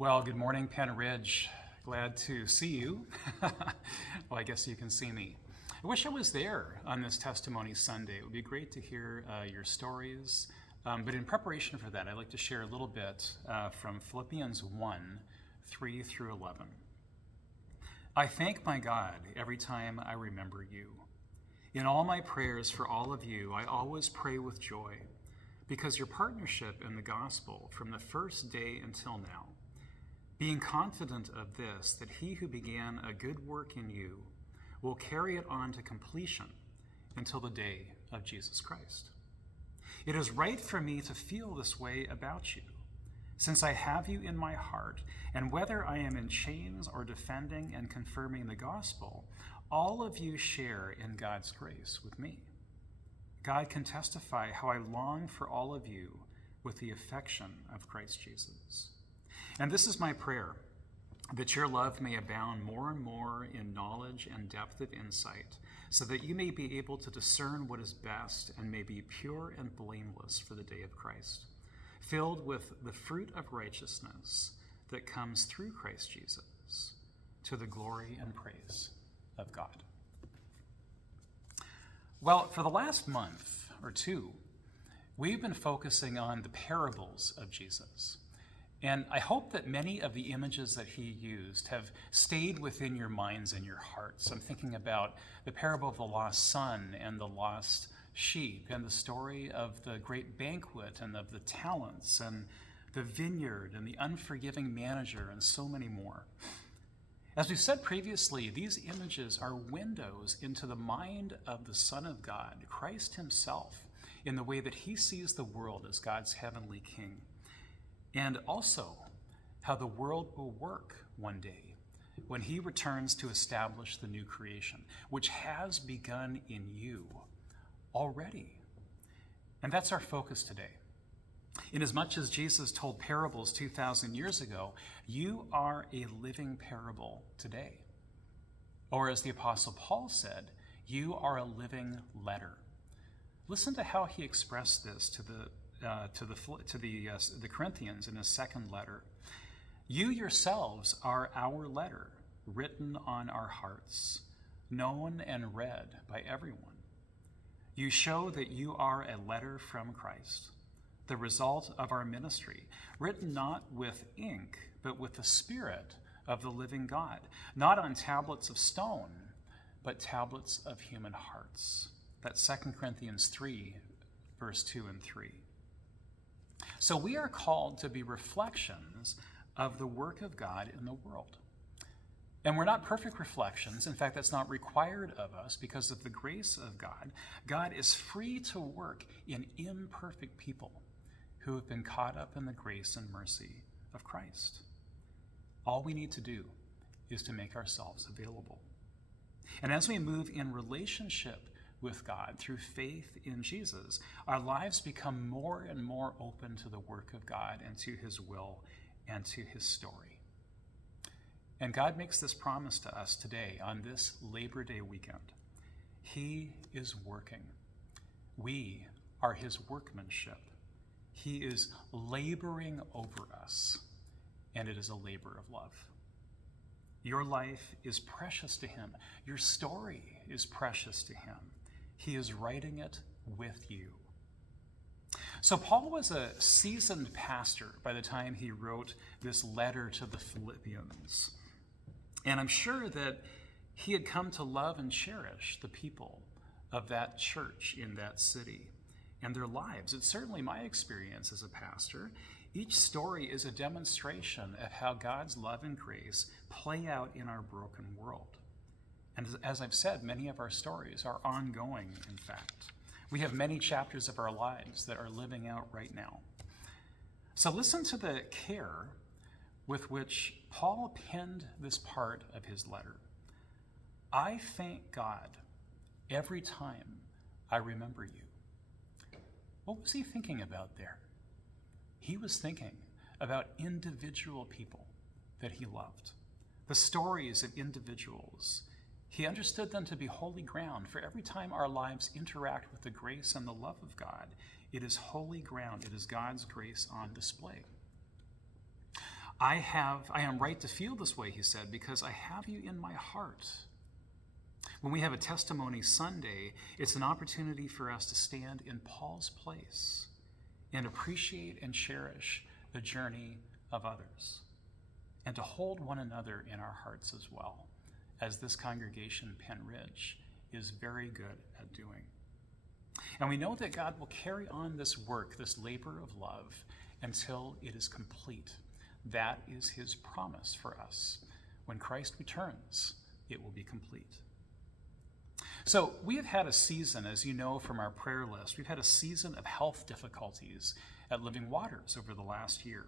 Well, good morning, Penn Ridge. Glad to see you. Well, I guess you can see me. I wish I was there on this Testimony Sunday. It would be great to hear your stories. But in preparation for that, I'd like to share a little bit from Philippians 1, 3 through 11. I thank my God every time I remember you. In all my prayers for all of you, I always pray with joy, because your partnership in the gospel from the first day until now, being confident of this, that he who began a good work in you will carry it on to completion until the day of Jesus Christ. It is right for me to feel this way about you, since I have you in my heart, and whether I am in chains or defending and confirming the gospel, all of you share in God's grace with me. God can testify how I long for all of you with the affection of Christ Jesus. And this is my prayer, that your love may abound more and more in knowledge and depth of insight, so that you may be able to discern what is best and may be pure and blameless for the day of Christ, filled with the fruit of righteousness that comes through Christ Jesus, to the glory and praise of God. Well, for the last month or two, we've been focusing on the parables of Jesus. And I hope that many of the images that he used have stayed within your minds and your hearts. I'm thinking about the parable of the lost son and the lost sheep, and the story of the great banquet and of the talents and the vineyard and the unforgiving manager and so many more. As we've said previously, these images are windows into the mind of the Son of God, Christ himself, in the way that he sees the world as God's heavenly king. And also how the world will work one day when he returns to establish the new creation, which has begun in you already. And that's our focus today. Inasmuch as Jesus told parables 2,000 years ago, you are a living parable today. Or as the Apostle Paul said, you are a living letter. Listen to how he expressed this to the Corinthians in his second letter. You yourselves are our letter, written on our hearts, known and read by everyone. You show that you are a letter from Christ, the result of our ministry, written not with ink, but with the Spirit of the living God, not on tablets of stone, but tablets of human hearts. That's 2 Corinthians 3, verse 2 and 3. So we are called to be reflections of the work of God in the world. And we're not perfect reflections. In fact, that's not required of us because of the grace of God. God is free to work in imperfect people who have been caught up in the grace and mercy of Christ. All we need to do is to make ourselves available. And as we move in relationship with God through faith in Jesus, our lives become more and more open to the work of God and to his will and to his story. And God makes this promise to us today on this Labor Day weekend. He is working. We are his workmanship. He is laboring over us, and it is a labor of love. Your life is precious to him. Your story is precious to him. He is writing it with you. So Paul was a seasoned pastor by the time he wrote this letter to the Philippians. And I'm sure that he had come to love and cherish the people of that church in that city and their lives. It's certainly my experience as a pastor. Each story is a demonstration of how God's love and grace play out in our broken world. And as I've said, many of our stories are ongoing, in fact. We have many chapters of our lives that are living out right now. So listen to the care with which Paul penned this part of his letter. I thank God every time I remember you. What was he thinking about there? He was thinking about individual people that he loved, the stories of individuals. He understood them to be holy ground, for every time our lives interact with the grace and the love of God, it is holy ground. It is God's grace on display. I am right to feel this way, he said, because I have you in my heart. When we have a Testimony Sunday, it's an opportunity for us to stand in Paul's place and appreciate and cherish the journey of others, and to hold one another in our hearts as well, as this congregation, Penn Ridge, is very good at doing. And we know that God will carry on this work, this labor of love, until it is complete. That is his promise for us. When Christ returns, it will be complete. So we have had a season, as you know from our prayer list, we've had a season of health difficulties at Living Waters over the last year.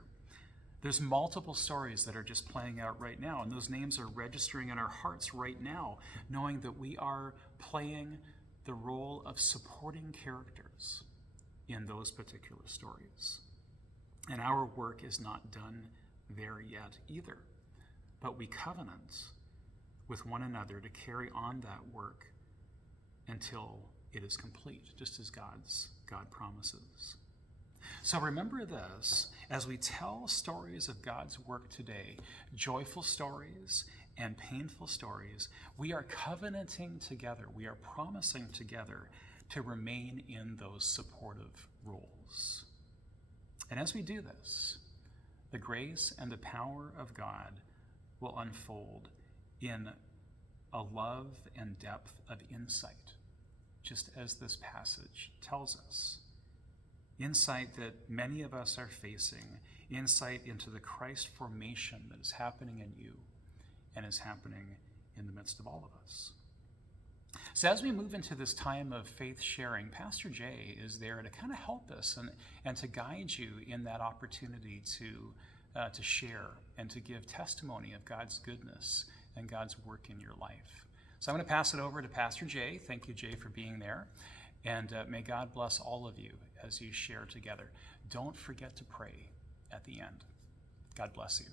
There's multiple stories that are just playing out right now, and those names are registering in our hearts right now, knowing that we are playing the role of supporting characters in those particular stories. And our work is not done there yet either, but we covenant with one another to carry on that work until it is complete, just as God promises. So remember this, as we tell stories of God's work today, joyful stories and painful stories, we are covenanting together, we are promising together to remain in those supportive roles. And as we do this, the grace and the power of God will unfold in a love and depth of insight, just as this passage tells us. Insight that many of us are facing, insight into the Christ formation that is happening in you and is happening in the midst of all of us. So as we move into this time of faith sharing, Pastor Jay is there to kind of help us and to guide you in that opportunity to share and to give testimony of God's goodness and God's work in your life. So I'm going to pass it over to Pastor Jay. Thank you, Jay, for being there. And may God bless all of you as you share together. Don't forget to pray at the end. God bless you.